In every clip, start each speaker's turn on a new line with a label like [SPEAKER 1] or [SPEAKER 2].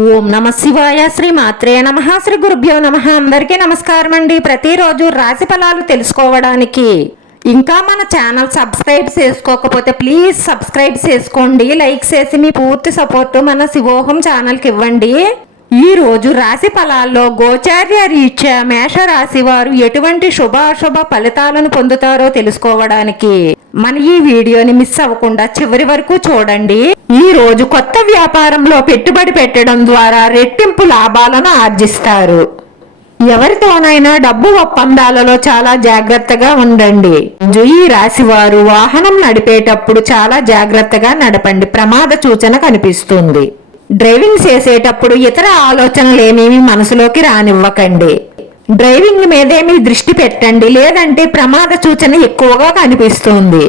[SPEAKER 1] ఓం నమ శివాయ శ్రీ మాత్రే నమ. శ్రీ గురుభ్యో నమ. అందరికీ నమస్కారం అండి. ప్రతిరోజు రాశి ఫలాలు తెలుసుకోవడానికి ఇంకా మన ఛానల్ సబ్స్క్రైబ్ చేసుకోకపోతే ప్లీజ్ సబ్స్క్రైబ్ చేసుకోండి. లైక్ చేసి మీ పూర్తి సపోర్ట్ మన శివోహం ఛానల్కి ఇవ్వండి. ఈ రోజు రాశి ఫలాల్లో గోచార్య రీత్యా మేషరాశి వారు ఎటువంటి శుభాశుభ ఫలితాలను పొందుతారో తెలుసుకోవడానికి మన ఈ వీడియోని మిస్ అవ్వకుండా చివరి వరకు చూడండి. ఈ రోజు కొత్త వ్యాపారంలో పెట్టుబడి పెట్టడం ద్వారా రెట్టింపు లాభాలను ఆర్జిస్తారు. ఎవరితోనైనా డబ్బు ఒప్పందాలలో చాలా జాగ్రత్తగా ఉండండి. ఈ రాశి వారు వాహనం నడిపేటప్పుడు చాలా జాగ్రత్తగా నడపండి. ప్రమాద సూచన కనిపిస్తుంది. డ్రైవింగ్ చేసేటప్పుడు ఇతర ఆలోచనలు ఏమేమి మనసులోకి రానివ్వకండి. డ్రైవింగ్ మీదే మీ దృష్టి పెట్టండి లేదంటే ప్రమాద సూచన ఎక్కువగా కనిపిస్తుంది.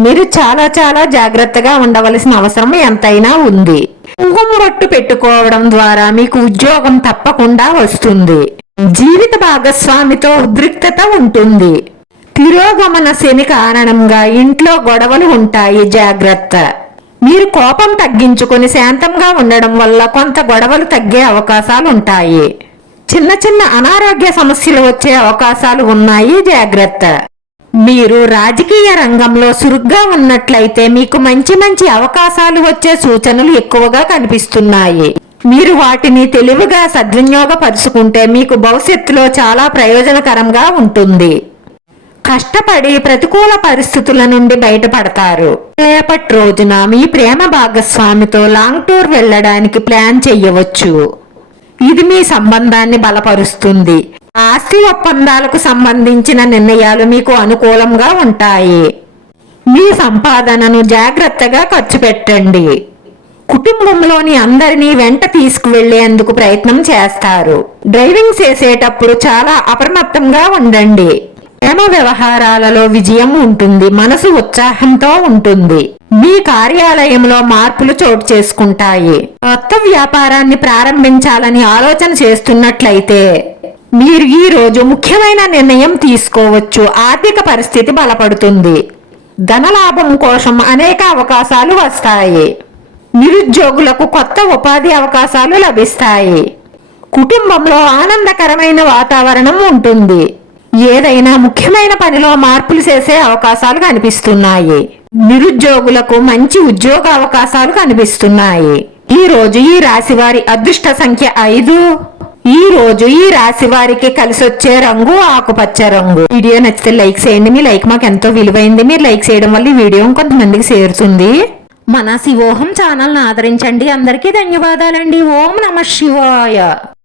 [SPEAKER 1] మీరు చాలా చాలా జాగ్రత్తగా ఉండవలసిన అవసరం ఎంతైనా ఉంది. కుంకుమ రొట్టు పెట్టుకోవడం ద్వారా మీకు ఉద్యోగం తప్పకుండా వస్తుంది. జీవిత భాగస్వామితో ఉద్రిక్తత ఉంటుంది. తిరోగమన శని కారణంగా ఇంట్లో గొడవలు ఉంటాయి జాగ్రత్త. మీరు కోపం తగ్గించుకొని శాంతంగా ఉండడం వల్ల కొంత గొడవలు తగ్గే అవకాశాలు ఉంటాయి. చిన్న చిన్న అనారోగ్య సమస్యలు వచ్చే అవకాశాలు ఉన్నాయి జాగ్రత్త. మీరు రాజకీయ రంగంలో చురుగ్గా ఉన్నట్లయితే మీకు మంచి మంచి అవకాశాలు వచ్చే సూచనలు ఎక్కువగా కనిపిస్తున్నాయి. మీరు వాటిని తెలివిగా సద్వినియోగపరుచుకుంటే మీకు భవిష్యత్తులో చాలా ప్రయోజనకరంగా ఉంటుంది. కష్టపడి ప్రతికూల పరిస్థితుల నుండి బయటపడతారు. రేపటి రోజున మీ ప్రేమ భాగస్వామితో లాంగ్ టూర్ వెళ్ళడానికి ప్లాన్ చెయ్యవచ్చు. ఇది మీ సంబంధాన్ని బలపరుస్తుంది. ఆస్తి ఒప్పందాలకు సంబంధించిన నిర్ణయాలు మీకు అనుకూలంగా ఉంటాయి. మీ సంపాదనను జాగ్రత్తగా ఖర్చు పెట్టండి. కుటుంబంలోని అందరినీ వెంట తీసుకువెళ్ళేందుకు ప్రయత్నం చేస్తారు. డ్రైవింగ్ చేసేటప్పుడు చాలా అప్రమత్తంగా ఉండండి. ప్రేమ వ్యవహారాలలో విజయం ఉంటుంది మనసు ఉత్సాహంతో ఉంటుంది. మీ కార్యాలయంలో మార్పులు చోటు చేసుకుంటాయి. కొత్త వ్యాపారాన్ని ప్రారంభించాలని ఆలోచన చేస్తున్నట్లయితే మీరు ఈ రోజు ముఖ్యమైన నిర్ణయం తీసుకోవచ్చు. ఆర్థిక పరిస్థితి బలపడుతుంది. ధనలాభం కోసం అనేక అవకాశాలు వస్తాయి. నిరుద్యోగులకు కొత్త ఉపాధి అవకాశాలు లభిస్తాయి. కుటుంబంలో ఆనందకరమైన వాతావరణం ఉంటుంది. ఏదైనా ముఖ్యమైన పనిలో మార్పులు చేసే అవకాశాలు కనిపిస్తున్నాయి. నిరుద్యోగులకు మంచి ఉద్యోగ అవకాశాలు కనిపిస్తున్నాయి. ఈ రోజు ఈ రాశి వారి అదృష్ట సంఖ్య ఐదు. ఈ రోజు ఈ రాశి వారికి కలిసి వచ్చే రంగు ఆకుపచ్చ రంగు. వీడియో నచ్చితే లైక్ చేయండి. మీ లైక్ మాకు ఎంతో విలువైంది. మీరు లైక్ చేయడం వల్ల ఈ వీడియో కొంతమందికి చేరుతుంది. మన శివోహం ఛానల్ని ఆదరించండి. అందరికీ ధన్యవాదాలండి. ఓం నమ శివాయ.